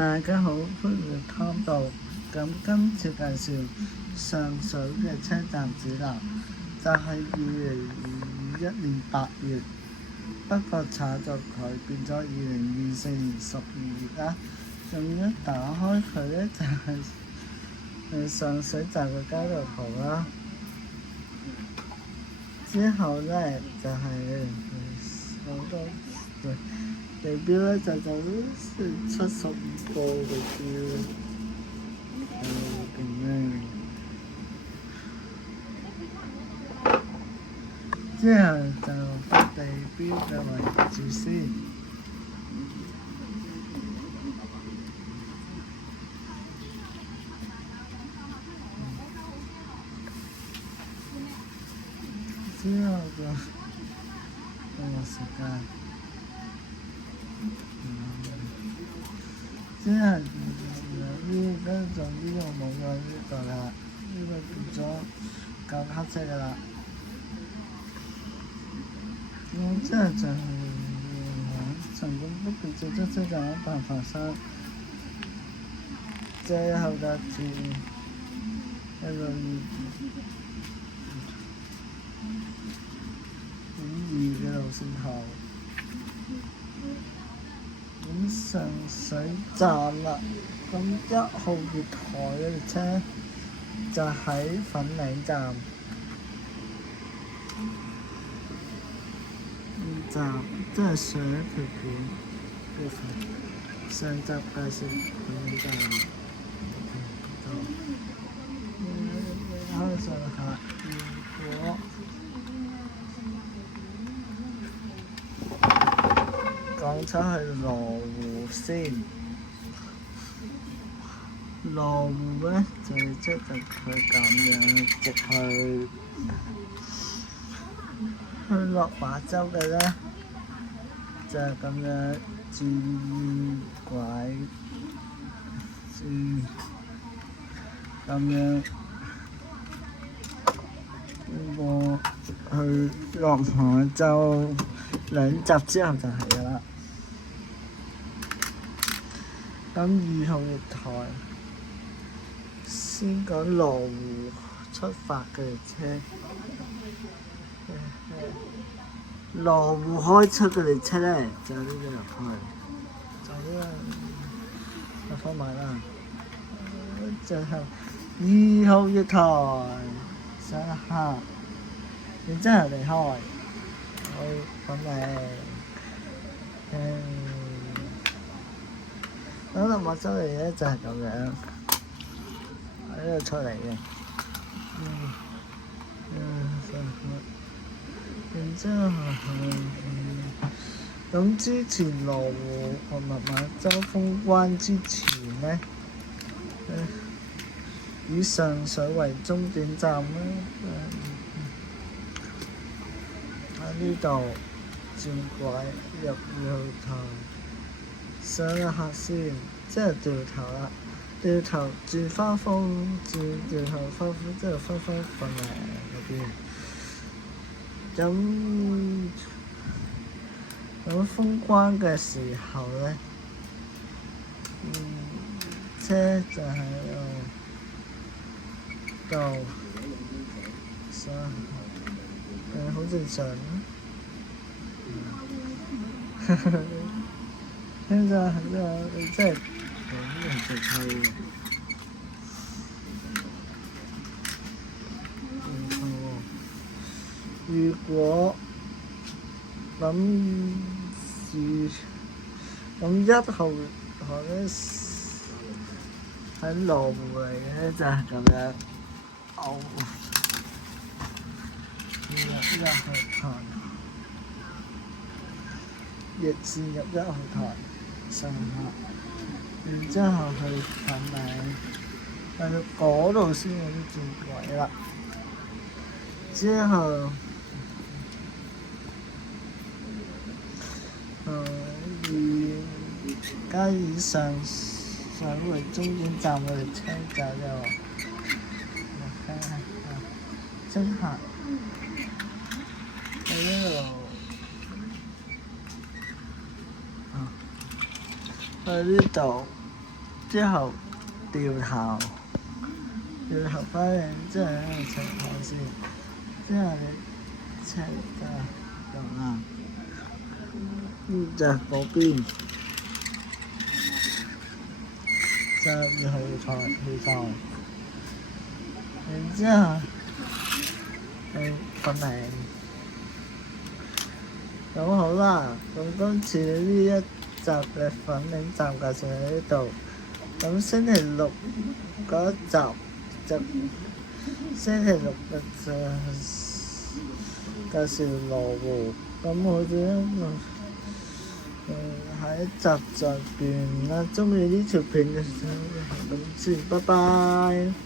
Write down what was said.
大家好，歡迎探到。咁今次介紹上水嘅車站指南，就係2021年8月，不過炒作改變咗2024年12月啦。咁一打開佢咧就係上水站嘅街道圖啦，之後咧就係好多地標咧就75個地標喺裏邊咧，之後就發地標嘅位置先。之後就時間。之後呢跟住呢個冇咗呢個啦，呢個變咗舊黑色嘅啦。之後就係成功不變最終車站一辦法山，最後就係一個52嘅路線圖。咁上水站啦，咁1號月台嘅列車就喺粉嶺站。站即係上一條片嘅上集介紹粉嶺站。開上下如果講出去羅湖先，羅湖咧就即係佢咁樣直去落馬洲嘅咧，就係咁樣轉軌咁樣過去落馬洲2集之後就係㗎啦。咁2號月台先講羅湖出發嘅列車，羅湖開出嘅列車咧就呢個入去，就呢個入埋啦。最後2號月台上下，然之後離開，去粉嶺。咁落馬洲嚟咧就係咁樣喺呢度出嚟嘅，然之後咁之前羅湖同埋馬洲封關之前咧，以上水為終點站啦，喺呢度轉軌入2號台。上一下線，即係掉頭啦，掉頭轉翻風，掉頭翻風，即係翻粉嶺嗰邊。咁封關嘅時候咧，車就喺度上，好正常啦。現在即係直去如果咁1號台咧喺羅湖嚟嘅就係咁樣。1號台逆線入1號台上下，然之後去粉嶺，去到嗰度先有啲轉軌啦。之後而家以上水為終點站嘅車就真係喺呢度。喺呢度之後掉頭翻嚟，之後喺度赤頭先，之後你赤㗎咁啊，就嗰邊就去台，然之後你瞓醒。咁好啦，咁今次呢一集嘅粉嶺站介紹喺呢度。咁星期六嗰一集就星期六嘅介紹羅湖。咁我哋下一集再見啦！鍾意呢條片嘅咁先，拜拜。